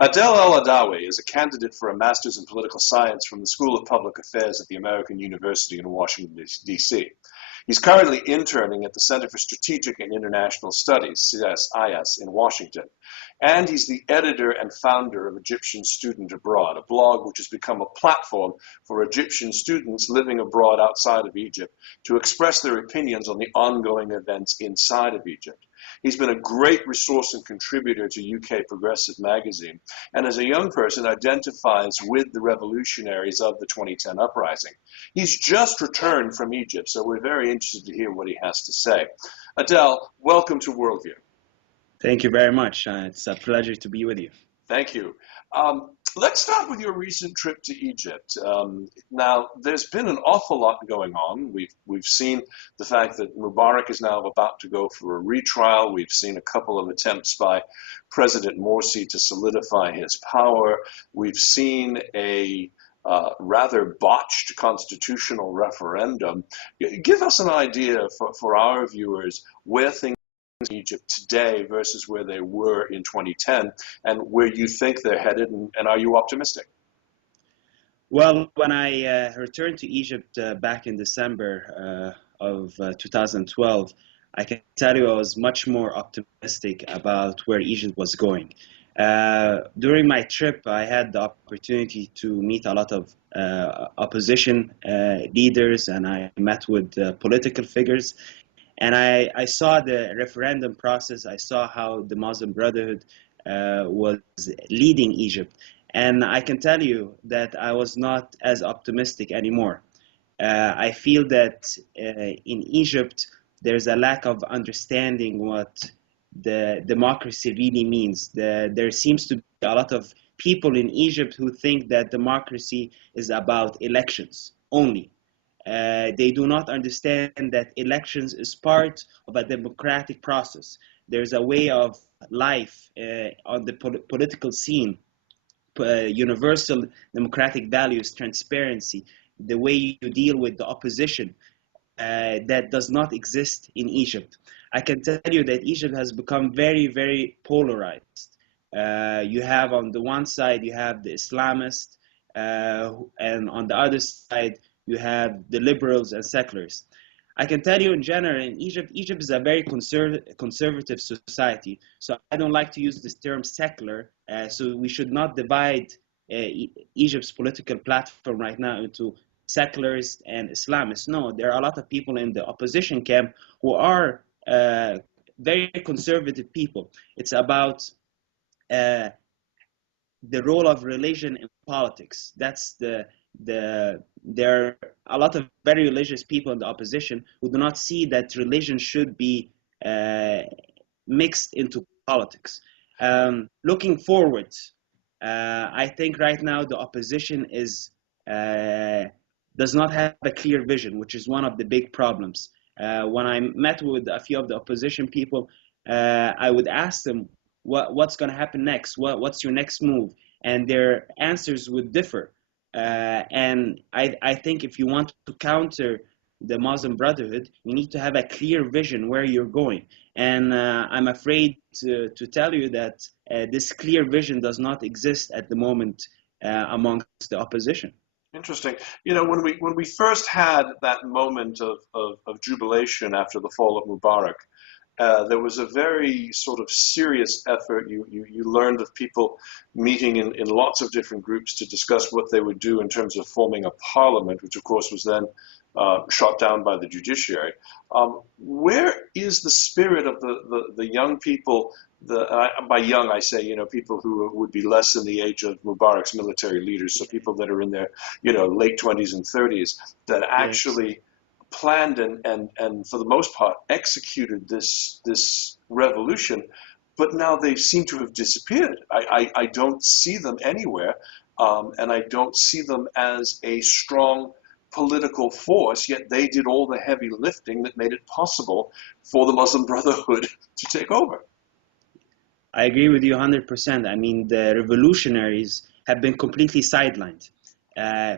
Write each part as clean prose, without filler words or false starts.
Adel el Adawy is a candidate for a master's in political science from the School of Public Affairs at the American University in Washington, D.C. He's currently interning at the Center for Strategic and International Studies, CSIS, in Washington. And he's the editor and founder of Egyptian Student Abroad, a blog which has become a platform for Egyptian students living abroad outside of Egypt to express their opinions on the ongoing events inside of Egypt. He's been a great resource and contributor to UK Progressive magazine, and as a young person identifies with the revolutionaries of the 2010 uprising. He's just returned from Egypt, so we're very interested to hear what he has to say. Adel, welcome to Worldview. Thank you very much. It's a pleasure to be with you. Thank you. Let's start with your recent trip to Egypt. Now, there's been an awful lot going on. We've seen the fact that Mubarak is now about to go for a retrial. We've seen a couple of attempts by President Morsi to solidify his power. We've seen a rather botched constitutional referendum. Give us an idea for our viewers where things in Egypt today versus where they were in 2010 and where you think they're headed, and are you optimistic? Well, when I returned to Egypt back in December of 2012, I can tell you I was much more optimistic about where Egypt was going. During my trip, I had the opportunity to meet a lot of opposition leaders, and I met with political figures. And I saw the referendum process. I saw how the Muslim Brotherhood was leading Egypt. And I can tell you that I was not as optimistic anymore. I feel that in Egypt, there's a lack of understanding what the democracy really means. There seems to be a lot of people in Egypt who think that democracy is about elections only. They do not understand that elections is part of a democratic process. There's a way of life on the political scene, universal democratic values, transparency, the way you deal with the opposition that does not exist in Egypt. I can tell you that Egypt has become very, very polarized. You have on the one side, you have the Islamists, and on the other side, you have the liberals and seculars. I can tell you in general, in Egypt is a very conservative society. So I don't like to use this term secular. So we should not divide Egypt's political platform right now into secularists and Islamists. No, there are a lot of people in the opposition camp who are very conservative people. It's about the role of religion in politics. There are a lot of very religious people in the opposition who do not see that religion should be mixed into politics. Looking forward, I think right now the opposition does not have a clear vision, which is one of the big problems. When I met with a few of the opposition people, I would ask them, what's going to happen next? What's your next move? And their answers would differ. And I think if you want to counter the Muslim Brotherhood, you need to have a clear vision where you're going. And I'm afraid to tell you that this clear vision does not exist at the moment amongst the opposition. Interesting. You know, when we first had that moment of jubilation after the fall of Mubarak, there was a very sort of serious effort. You learned of people meeting in lots of different groups to discuss what they would do in terms of forming a parliament, which of course was then shot down by the judiciary. Where is the spirit of the young people? By young, I say, people who would be less than the age of Mubarak's military leaders, so people that are in their, late 20s and 30s, that actually planned and for the most part executed this revolution, but now they seem to have disappeared. I don't see them anywhere, and I don't see them as a strong political force, yet they did all the heavy lifting that made it possible for the Muslim Brotherhood to take over. I agree with you 100%. I mean, the revolutionaries have been completely sidelined.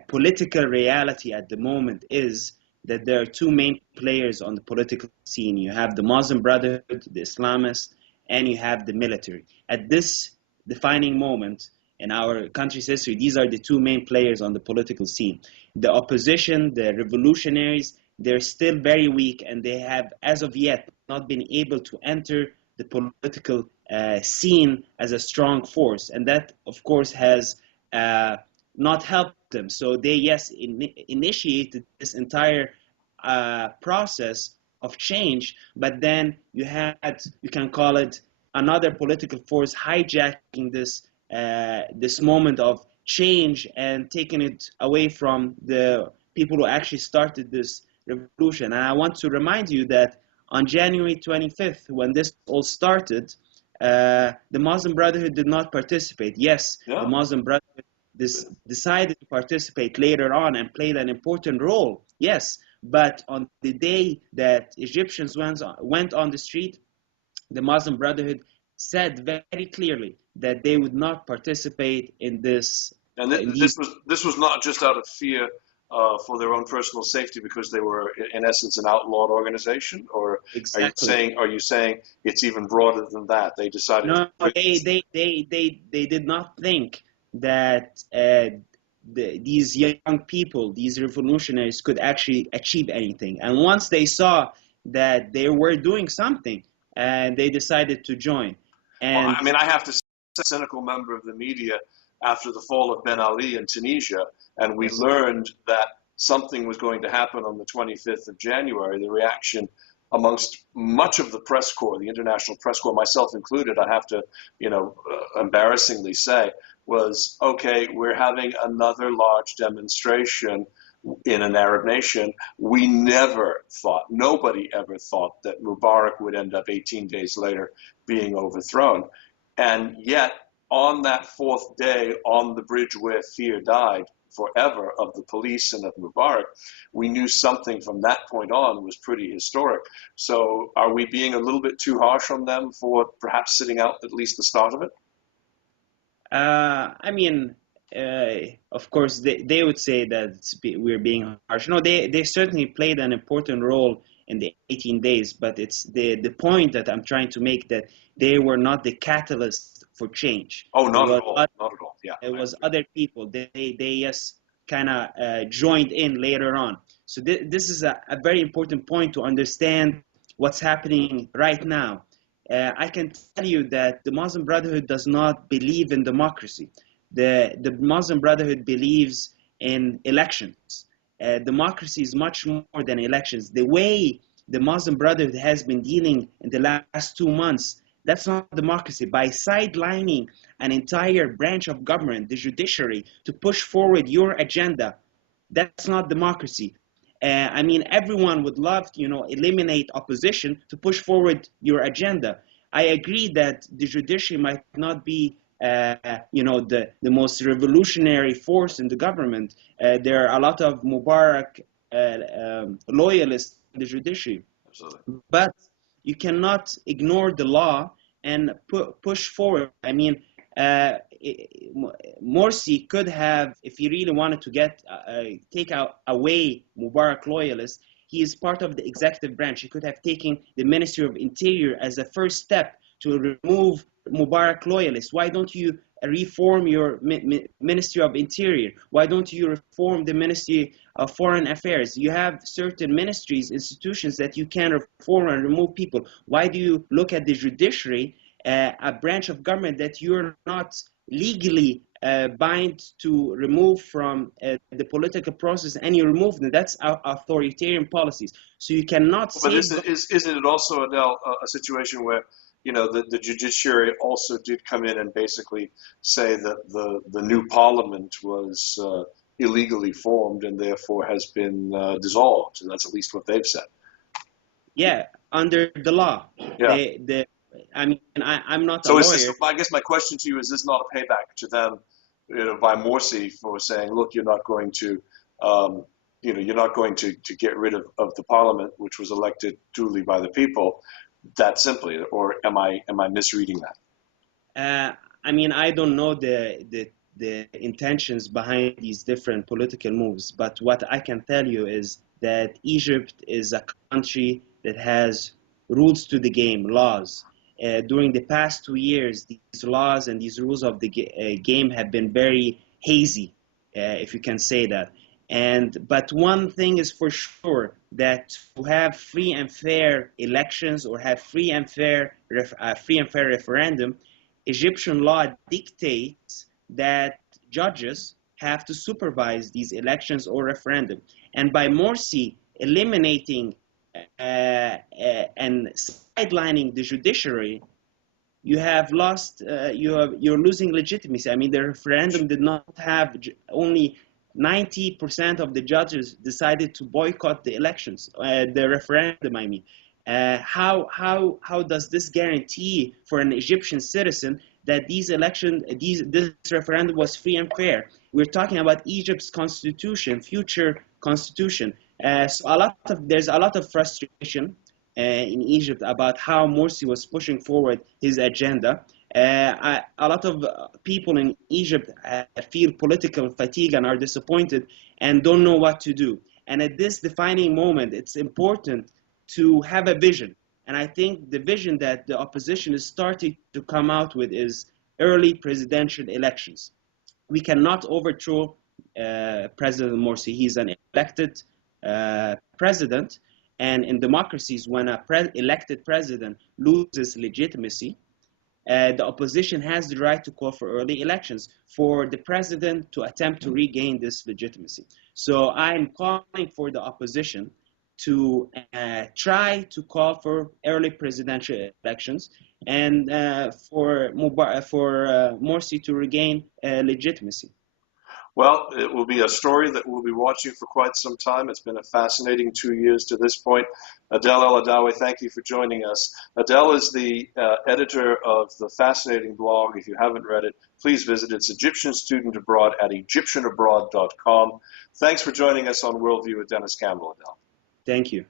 Political reality at the moment is that there are two main players on the political scene. You have the Muslim Brotherhood, the Islamists, and you have the military. At this defining moment in our country's history. These are the two main players on the political scene. The opposition, the revolutionaries, they're still very weak, and they have, as of yet, not been able to enter the political scene as a strong force. And that, of course, has not helped them. So they, yes, initiated this entire process of change, but then you can call it another political force hijacking this moment of change and taking it away from the people who actually started this revolution. And I want to remind you that on January 25th, when this all started, the Muslim Brotherhood did not participate. Yes, Yeah. the Muslim Brotherhood decided to participate later on and played an important role. Yes, but on the day that Egyptians went on the street, the Muslim Brotherhood said very clearly that they would not participate in this. And this was not just out of fear for their own personal safety, because they were in essence an outlawed organization, or Exactly. are you saying it's even broader than that? They decided. No, they did not think that these young people, these revolutionaries, could actually achieve anything. And once they saw that they were doing something, and they decided to join. And well, I mean, I have to say, a cynical member of the media after the fall of Ben Ali in Tunisia, and we learned that something was going to happen on the 25th of January, the reaction amongst much of the press corps, the international press corps, myself included, I have to, embarrassingly say, was, okay, we're having another large demonstration in an Arab nation. We never thought, nobody ever thought, that Mubarak would end up 18 days later being overthrown. And yet, on that fourth day, on the bridge where fear died forever of the police and of Mubarak, we knew something from that point on was pretty historic. So are we being a little bit too harsh on them for perhaps sitting out at least the start of it? I mean, of course, they would say that we're being harsh. No, they certainly played an important role in the 18 days, but it's the point that I'm trying to make, that they were not the catalyst for change. Oh, not at all. Not at all. Yeah. It was other people. They just kind of joined in later on. So this is a very important point to understand what's happening right now. I can tell you that the Muslim Brotherhood does not believe in democracy. The Muslim Brotherhood believes in elections. Democracy is much more than elections. The way the Muslim Brotherhood has been dealing in the last 2 months, that's not democracy. By sidelining an entire branch of government, the judiciary, to push forward your agenda, that's not democracy. I mean, everyone would love to, eliminate opposition to push forward your agenda. I agree that the judiciary might not be, the most revolutionary force in the government. There are a lot of Mubarak loyalists in the judiciary. Absolutely. But you cannot ignore the law and push forward. I mean, Morsi could have, if he really wanted to take away Mubarak loyalists, he is part of the executive branch. He could have taken the Ministry of Interior as a first step to remove Mubarak loyalists. Why don't you reform your Ministry of Interior? Why don't you reform the Ministry of Foreign Affairs? You have certain ministries, institutions that you can reform and remove people. Why do you look at the judiciary, a branch of government that you're not legally bind to remove from the political process, and you remove them? That's authoritarian policies. So you cannot say. But isn't it also, Adel, a situation where the judiciary also did come in and basically say that the new parliament was illegally formed and therefore has been dissolved? And that's at least what they've said. Yeah, under the law. Yeah. I'm not a lawyer. So I guess my question to you is: this not a payback to them, by Morsi, for saying, "Look, you're not going to, you're not going to get rid of the parliament, which was elected duly by the people." That simply, or am I misreading that? I don't know the intentions behind these different political moves, but what I can tell you is that Egypt is a country that has rules to the game, laws. during the past 2 years, these laws and these rules of the game have been very hazy, if you can say that. But one thing is for sure, that to have free and fair elections or have free and fair referendum, Egyptian law dictates that judges have to supervise these elections or referendum. And by Morsi eliminating and sidelining the judiciary, you have lost, you're losing legitimacy. I mean, the referendum did not have, only 90% of the judges decided to boycott the elections, the referendum, I mean. How does this guarantee for an Egyptian citizen that this referendum was free and fair? We're talking about Egypt's constitution, future constitution. So there's a lot of frustration in Egypt about how Morsi was pushing forward his agenda. A lot of people in Egypt feel political fatigue and are disappointed and don't know what to do. And at this defining moment, it's important to have a vision. And I think the vision that the opposition is starting to come out with is early presidential elections. We cannot overthrow President Morsi. He's an elected president. And in democracies, when an elected president loses legitimacy, the opposition has the right to call for early elections for the president to attempt to regain this legitimacy. So I'm calling for the opposition to try to call for early presidential elections and for Morsi to regain legitimacy. Well, it will be a story that we'll be watching for quite some time. It's been a fascinating 2 years to this point. Adel el Adawy, thank you for joining us. Adel is the editor of the fascinating blog. If you haven't read it, please visit it. It's Egyptian Student Abroad at EgyptianAbroad.com. Thanks for joining us on Worldview with Denis Campbell, Adel. Thank you.